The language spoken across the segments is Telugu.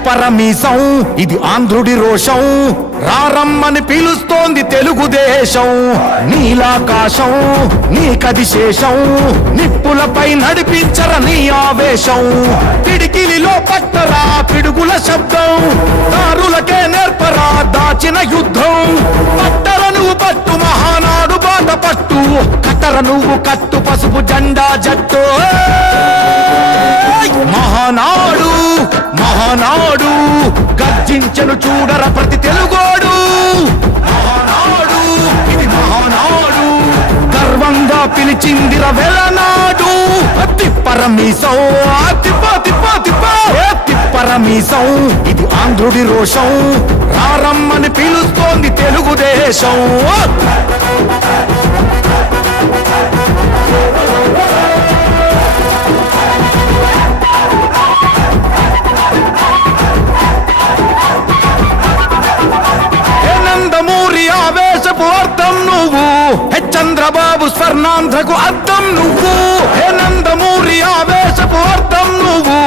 తిప్పరమీసం ఇది ఆంధ్రుడి రోషం, రారమ్మని పిలుస్తోంది తెలుగుదేశం. నీలాకాశం నీకది శేషం, నిప్పులపై నడిపించర నీ ఆవేశం. పిడికిలిలో పట్టరా పిడుగుల శబ్దం, దారులకే నేర్పరా దాచిన యుద్ధం. పట్టర నువ్వు పట్టు మహానాడు బాట పట్టు, కట్టర నువ్వు కట్టు పసుపు జెండా జట్టు. మహానాడు మహానాడు గర్జించను చూడర ప్రతి తెలుగోడు. మహానాడు ఇది మహానాడు, గర్వంగా పిలిచిందిర వెలనాడు. తిప్పరమీసం తిప్ప తిప్ప తిప్ప తిప్పరమీసం ఇది ఆంధ్రుడి రోషం, రారమ్మని పిలుస్తోంది తెలుగుదేశం. నందమూరి ఆవేశపు అర్థం నువ్వు, చంద్రబాబు స్వర్ణాంధ్రకు అర్థం నువ్వు. నందమూరి ఆవేశపు అర్థం నువ్వు,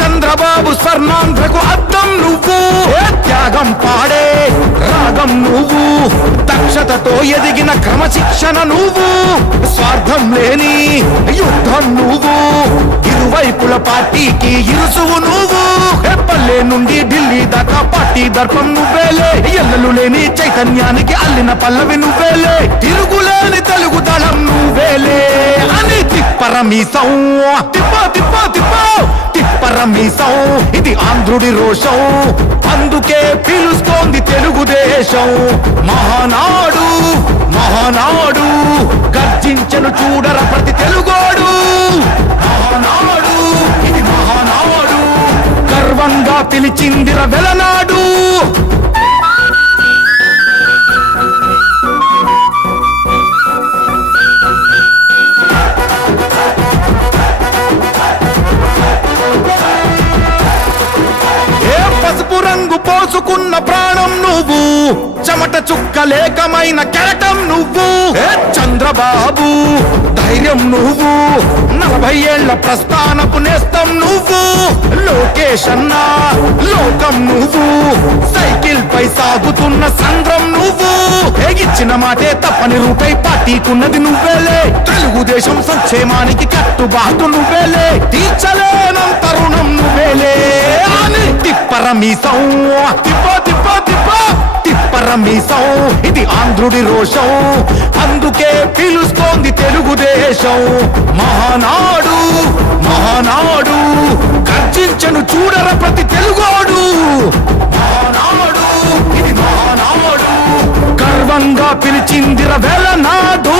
చంద్రబాబు స్వర్ణాంధ్రకు అర్థం నువ్వు. త్యాగం పాడే రాగం నువ్వు, దక్షతతో ఎదిగిన క్రమశిక్షణ నువ్వు. స్వార్థం లేని యుద్ధం నువ్వు, ఇరువైపుల పార్టీకి ఇరుసువు నువ్వు. పల్లె నుండి ఢిల్లీ దాకా పార్టీ దర్పం నువ్వేలే, ఎల్లలు లేని చైతన్యానికి అల్లిన పల్లవి నువ్వేలే. తిరుగులేని తెలుగు దళం నువ్వేలే అని తిప్పరమీసం తిప్ప తిప్ప తిప్ప తిప్పరమీసం ఇది ఆంధ్రుడి రోషం, అందుకే పిలుస్తోంది తెలుగుదేశం. మహానాడు మహానాడు గర్జించను చూడర ప్రతి తెలుగోడు. మహానాడు ఇది మహానాడు, గర్వంగా పిలిచిందిర వెలనాడు. పసుపు రంగు పోసుకున్న ప్రాణం నువ్వు, చెమట చుక్కలేకమైన కెరటం నువ్వు. చంద్రబాబు ధైర్యం నువ్వు, 40 ఏళ్ల ప్రస్థానపు నేస్తం నువ్వు. లోకేష్ అన్న లోకం నువ్వు, సైకిల్ పై సాగుతున్న సంద్రం నువ్వు. ఇచ్చిన మాటే తప్పని రూపై పార్టీకున్నది నువ్వేలే, తెలుగుదేశం సంక్షేమానికి కట్టుబాటు నువ్వేలే. తీర్చలేనంత రుణం నువ్వేలే అని తిప్పరమీసం తిప్ప తిప్ప తిప్ప తిప్పరమీసం ఇది ఆంధ్రుడి రోషం, అందుకే పిలుస్తోంది తెలుగుదేశం. మహానాడు మహానాడు గర్జించను చూడర ప్రతి తెలుగోడు. మహానాడు ఇది మహానాడు, గర్వంగా పిలిచిందిర వెలనాడు.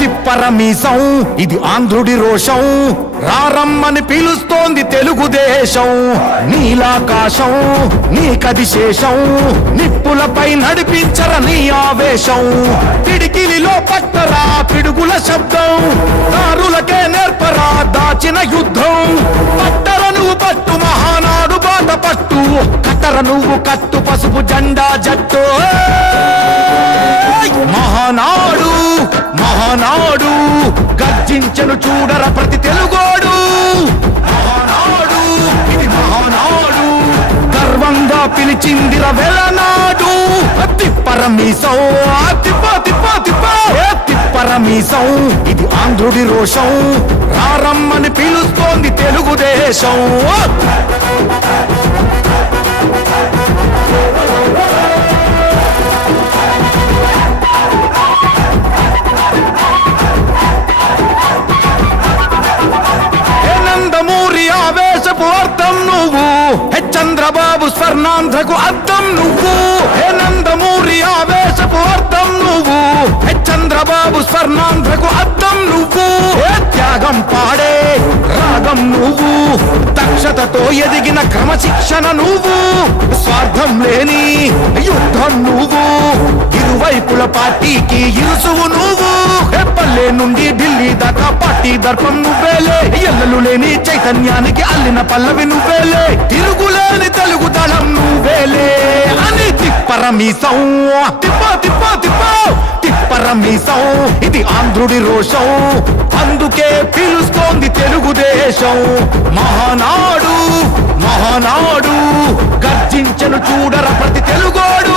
తిప్పరమీసం ఇది ఆంధ్రుడి రోషం, రారమ్మని పిలుస్తోంది తెలుగుదేశం. నీలాకాశం నీకది శేషం, నిప్పులపై నడిపించర నీ ఆవేశం. పిడికిలిలో పట్టరా పిడుగుల శబ్దం, దారులకే నేర్పరా దాచిన యుద్ధం. పట్టర నువ్వు పట్టు మహానాడు బాట పట్టు, కట్టర నువ్వు కట్టు పసుపు జెండా జట్టు. మహానాడు మహానాడు గర్జించను చూడర ప్రతి తెలుగోడు. మహానాడు ఇది మహానాడు, గర్వంగా పిలిచిందిర వెలనాడు. తిప్పరమీసం తిప్ప తిప్ప తిప్ప తిప్పరమీసం ఇది ఆంధ్రుడి రోషం, రారమ్మని పిలుస్తోంది తెలుగుదేశం. నందమూరి ఆవేశపు అర్థం నువ్వు, చంద్రబాబు స్వర్ణాంధ్రకు అర్థం నువ్వు. నందమూరి ఆవేశపు అర్థం నువ్వు, చంద్రబాబు స్వర్ణాంధ్రకు అర్థం నువ్వు. త్యాగం పాడే రాగం నువ్వు, దక్షతతో ఎదిగిన క్రమశిక్షణ నువ్వు. స్వార్థం లేని యుద్ధం నువ్వు, ఇరువైపుల పార్టీకి ఇరుసువు నువ్వు పల్లె నుండి ఢిల్లీ దాకా పార్టీ దర్పం నువ్వేలే ఎల్లలు లేని చైతన్యానికి అల్లిన పల్లవి నువ్వేలే తిరుగులేని తెలుగు దళం నువ్వేలే అని తిప్పరమీసం తిప్పో తిప్పో తిప్పో తిప్పరమీసం ఇది ఆంధ్రుడి రోషం అందుకే పిలుస్తోంది తెలుగుదేశం మహానాడు మహానాడు గర్జించను చూడర ప్రతి తెలుగోడు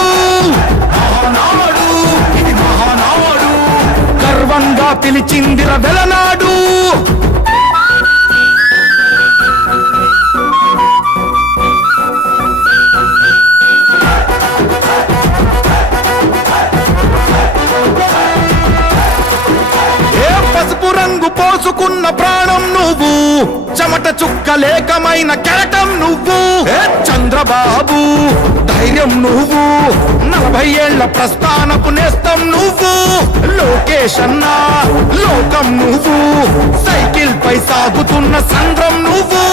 మహానాడు ఇది మహానాడు గర్వంగా పిలిచిందిర వెలనాడు పసుపు రంగు పోసుకున్న ప్రాణం నువ్వు చెమట చుక్కలేకమైన కెరటం నువ్వు చంద్రబాబు ధైర్యం నువ్వు 40 ఏళ్ల ప్రస్థానపు నేస్తం నువ్వు లోకేష్ అన్నా లోకం నువ్వు సైకిల్ పై సాగుతున్న సంద్రం నువ్వు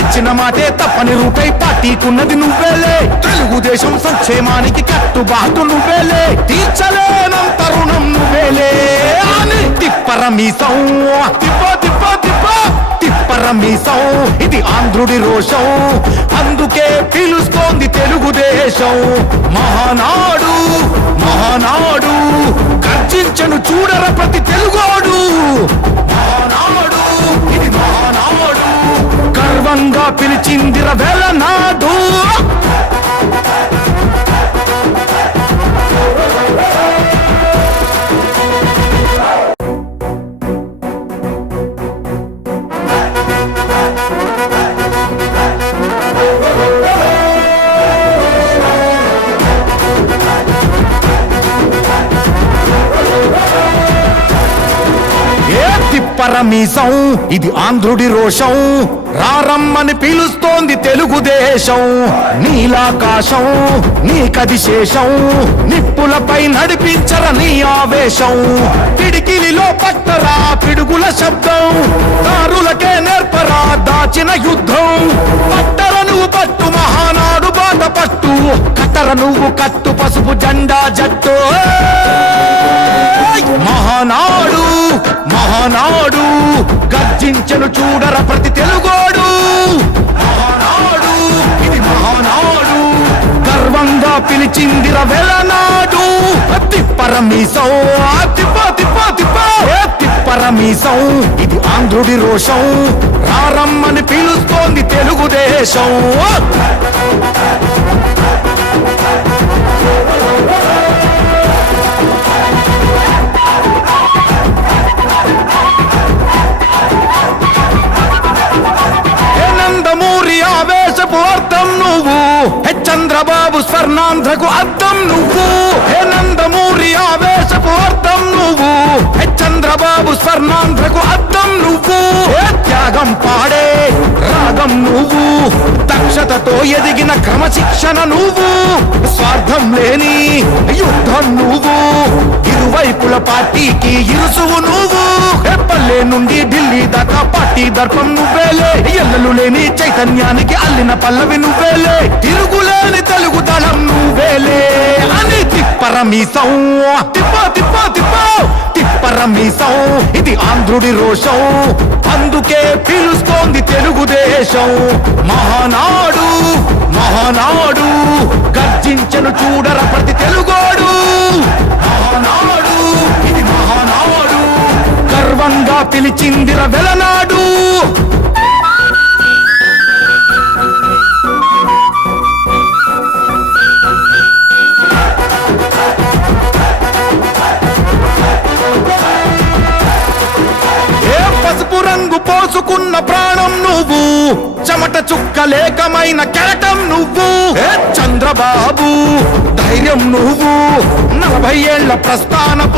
ఇచ్చిన మాటే తప్పని రూపై పార్టీకున్నది నువ్వేలే తెలుగుదేశం సంక్షేమానికి కట్టుబాటు నువ్వేలే తీర్చలేనంత రుణం నువ్వేలే అని తిప్పరమీసం తిప్పో తిప్పో తిప్పో తిప్పరమీసం ఇది ఆంధ్రుడి రోషం అందుకే పిలుస్తోంది తెలుగుదేశం మహానాడు మహానాడు గర్జించను చూడర ప్రతి తెలుగోడు మహానాడు ఇది మహానాడు గర్వంగా పిలిచిందిర వెలనాడు తిప్పరమీసం ఇది ఆంధ్రుడి రోషం రారమ్మని పిలుస్తోంది తెలుగుదేశం నీలాకాశం నీకది శేషం నిప్పులపై నడిపించర నీ ఆవేశం పిడికిలిలో పట్టరా పిడుగుల శబ్దం దారులకే నేర్పరా దాచిన యుద్ధం పట్టర నువ్వు పట్టు మహానాడు బాట పట్టు కట్టర నువ్వు కట్టు పసుపు జెండా జట్టు మహానాడు మహానాడు గర్జించను చూడర ప్రతి తెలుగోడు మహానాడు ఇది మహానాడు గర్వంగా పిలిచిందిర వెలనాడు తిప్పరమీసం తిప్పో తిప్పో తిప్పో తిప్పరమీసం ఇది ఆంధ్రుడి రోషం రారమ్మని పిలుస్తోంది తెలుగుదేశం ఆవేశపు అర్థం నువ్వు చంద్రబాబు స్వర్ణాంధ్రకు అర్థం నువ్వు నందమూరి ఆవేశపు అర్థం నువ్వు చంద్రబాబు స్వర్ణాంధ్రకు అర్థం నువ్వు త్యాగం పాడే రాగం నువ్వు దక్షతతో ఎదిగిన క్రమశిక్షణ నువ్వు స్వార్థం లేని యుద్ధం నువ్వు ఇరువైపుల పార్టీకి ఇరుసువు నువ్వు పల్లె నుండి ఢిల్లీ దాకా పార్టీ దర్పం నువ్వేలే ఎల్లలు లేని చైతన్యానికి అల్లిన పల్లవి నువ్వేలే తిరుగులేని తెలుగు దళం నువ్వేలే అని తిప్పరమీసం తిప్పో తిప్పో తిప్పో తిప్పరమీసం ఇది ఆంధ్రుడి రోషం అందుకే పిలుస్తోంది తెలుగుదేశం మహానాడు మహానాడు గర్జించను చూడర ప్రతి తెలుగోడు మహానాడు ఇది మహానాడు గర్వంగా పిలిచిందిర వెలనాడు పసుపు రంగు పోసుకున్న ప్రాణం నువ్వు చెమట చుక్కలేకమైన కెరటం నువ్వు చంద్రబాబు ధైర్యం నువ్వు 40 ఏళ్ల ప్రస్థానపు